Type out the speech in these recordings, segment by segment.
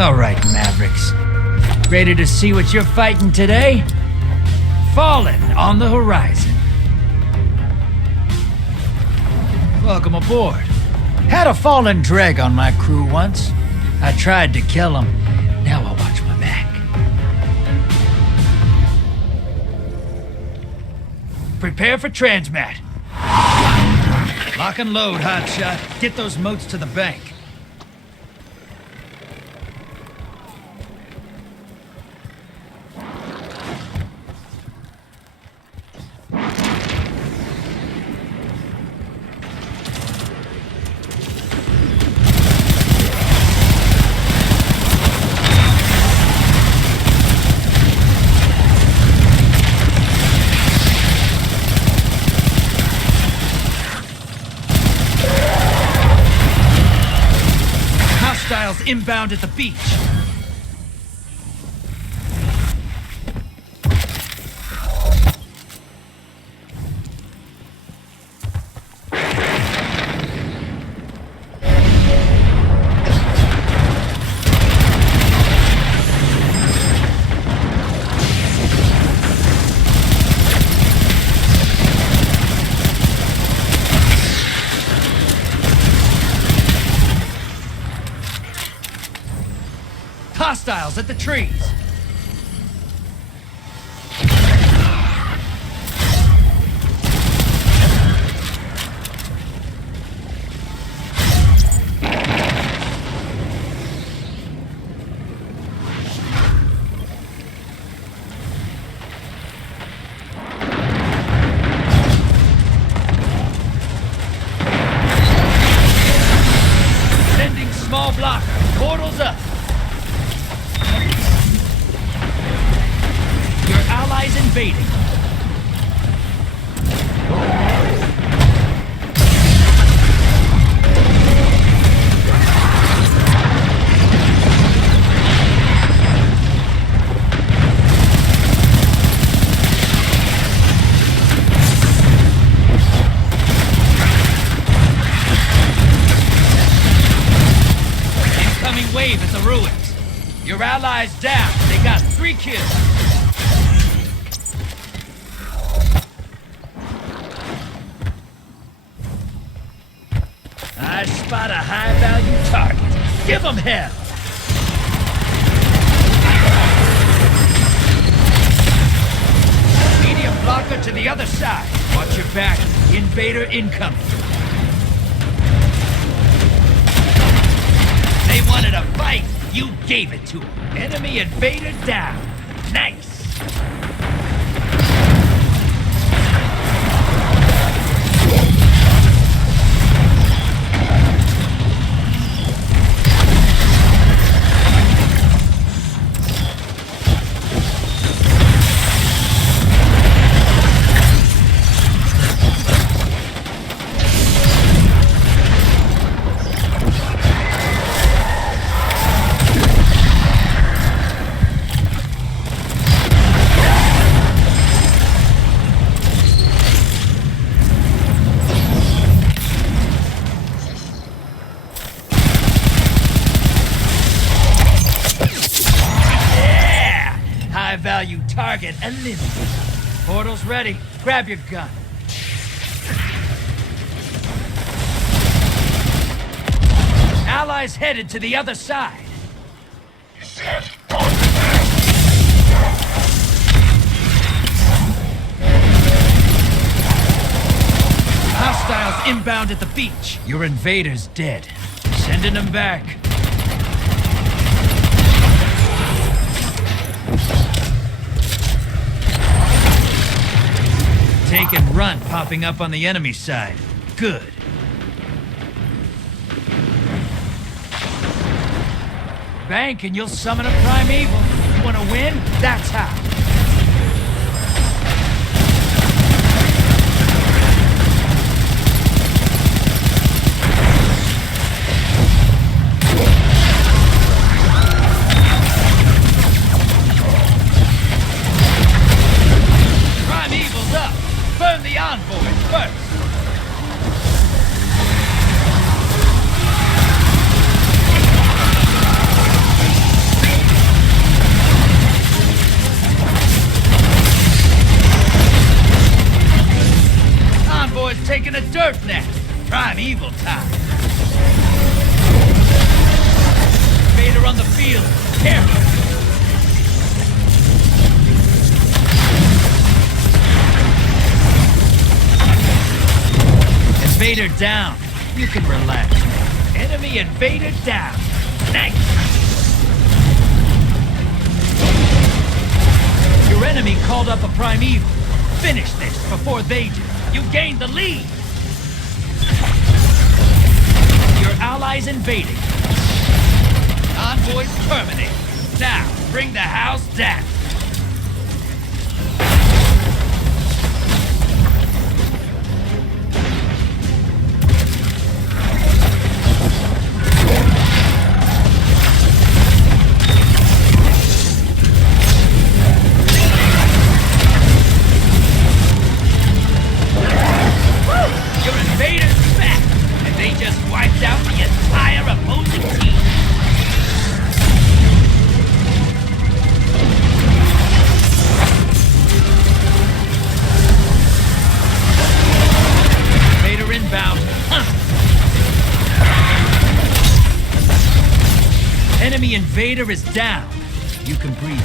All right, Mavericks. Ready to see what you're fighting today? Fallen on the horizon. Welcome aboard. Had a fallen dreg on my crew once. I tried to kill him. Now I'll watch my back. Prepare for transmat. Lock and load, hotshot. Get those moats to the bank. Inbound at the beach. Hostiles at the trees. Sending small blocker. Portals up. Allies invading. Incoming wave at the ruins. Your allies down. They got 3 kills. I spot a high-value target. Give them hell! Medium blocker to the other side. Watch your back. Invader incoming. They wanted a fight. You gave it to them. Enemy invader down. Nice. High-value target eliminated. Portal's ready. Grab your gun. Allies headed to the other side. Hostiles inbound at the beach. Your invader's dead. Sending them back. Take and run popping up on the enemy side. Good. Bank and you'll summon a primeval. You wanna win? That's how. Primeval's up. Burn the envoy first. surf net. Primeval time. Invader on the field. Careful. Invader down. You can relax. Enemy Invader down. Nice. Your enemy called up a Primeval. Finish this before they do. You gained the lead. Your allies invading. Envoys terminate. Now, bring the house down. Your invaders back, and they just wiped out the entire opposing team. Invader inbound. Enemy Invader is down. You can breathe.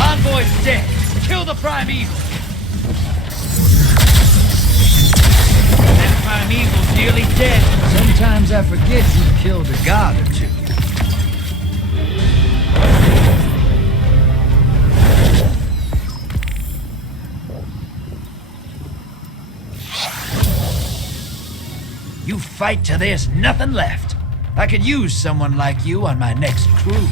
Envoy's dead. Kill the Primeval. That Primeval's nearly dead. Sometimes I forget you killed a god or two. You fight till there's nothing left. I could use someone like you on my next crew.